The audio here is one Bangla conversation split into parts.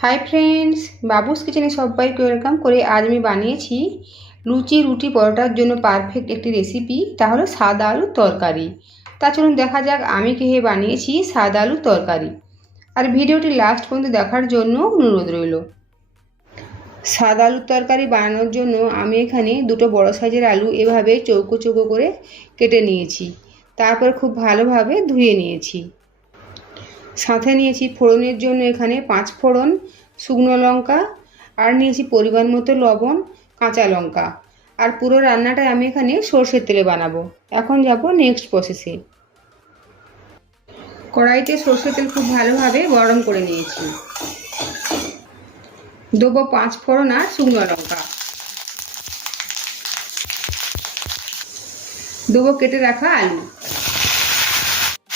हाय फ्रेंड्स, बाबूस किचेने सबाइके वेलकाम करे। आज मैं बानिয়েছি লুচি রুটি পরোটার জন্য পারফেক্ট একটি রেসিপি, তা হলো সাদা আলুর তরকারি। তা চলুন দেখা যাক আমি কিভাবে বানিয়েছি সাদা আলুর তরকারি। আর ভিডিওটি লাস্ট পর্যন্ত দেখার জন্য অনুরোধ রইল। সাদা আলুর তরকারি বানানোর জন্য আমি এখানে দুটো বড় সাইজের আলু এভাবে চৌকো চৌকো করে কেটে নিয়েছি। তারপর খুব ভালোভাবে ধুয়ে নিয়েছি। সাথে নিয়েছি ফোড়নের জন্য এখানে 5 ফোড়ন, শুকনো লঙ্কা, আর নিয়েছি পরিমাণ মতো লবণ, কাঁচা লঙ্কা। আর পুরো রান্নাটা আমি এখানে সরষের তেলে বানাবো। এখন যাব নেক্সট প্রসেসে। কড়াইতে সরষের তেল খুব ভালোভাবে গরম করে নিয়েছি। দেবো 5 ফোড়ন আর শুকনো লঙ্কা। দেবো কেটে রাখা আলু।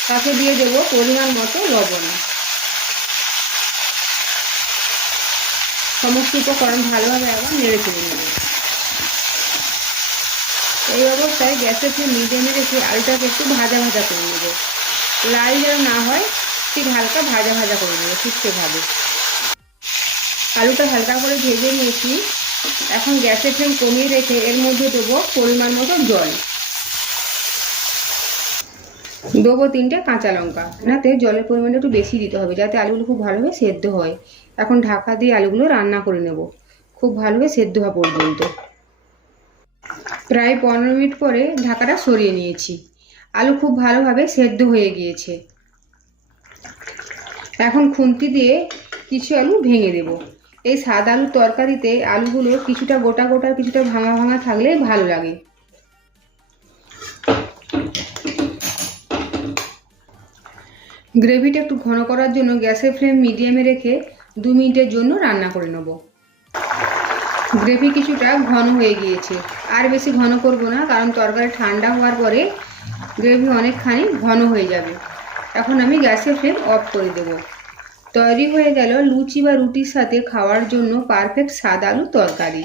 তাতে দিয়ে দেবো পরিমাণ মতো লবণ। সমস্ত উপকরণ ভালোভাবে আবার নেড়ে চেড়ে নেব। এই অবস্থায় গ্যাসের ফ্লেম মিডিয়ামে রেখে আলুটাকে একটু ভাজা ভাজা করে নেব। লাল যেন না হয়, ঠিক হালকা ভাজা ভাজা করে নেব ঠিকঠাকভাবে। আলুটা হালকা করে ভেজে নিয়েছি। এখন গ্যাসের ফ্লেম কমিয়ে রেখে এর মধ্যে দেবো পরিমাণ মতো জল। দেবো 3টে কাঁচা লঙ্কা। রান্নাতে জলের পরিমাণটা একটু বেশি দিতে হবে, যাতে আলুগুলো খুব ভালোভাবে সেদ্ধ হয়। এখন ঢাকা দিয়ে আলুগুলো রান্না করে নেব খুব ভালোভাবে সেদ্ধ হওয়া পর্যন্ত। প্রায় 15 মিনিট পরে ঢাকাটা সরিয়ে নিয়েছি। আলু খুব ভালোভাবে সেদ্ধ হয়ে গিয়েছে। এখন খুন্তি দিয়ে কিছু আলু ভেঙে দেব। এই সাদা আলুর তরকারিতে আলুগুলো কিছুটা গোটা গোটা কিছুটা ভাঙা ভাঙা থাকলে ভালো লাগে। গ্রেভিটা একটু ঘন করার জন্য গ্যাসের ফ্লেম মিডিয়ামে রেখে 2 মিনিটের জন্য রান্না করে নেব। গ্রেভি কিছুটা ঘন হয়ে গিয়েছে, আর বেশি ঘন করব না, কারণ তরকারি ঠান্ডা হওয়ার পরে গ্রেভি অনেকখানি ঘন হয়ে যাবে। এখন আমি গ্যাসের ফ্লেম অফ করে দেব। তৈরি হয়ে গেল লুচি বা রুটির সাথে খাওয়ার জন্য পারফেক্ট সাদা আলুর তরকারি।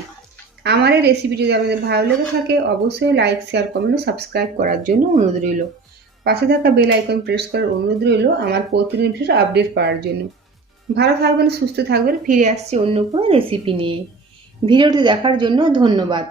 আমার এই রেসিপি যদি আপনাদের ভালো লেগে থাকে অবশ্যই লাইক, শেয়ার, কমেন্ট ও সাবস্ক্রাইব করার জন্য অনুরোধ রইল। পাশে থাকা বেল আইকন প্রেস করার অনুরোধ রইল আমার প্রতিদিন ভিডিও আপডেট পাওয়ার জন্য। ভালো থাকবেন, সুস্থ থাকবেন। ফিরে আসছি অন্য কোনো রেসিপি নিয়ে। ভিডিওটি দেখার জন্য ধন্যবাদ।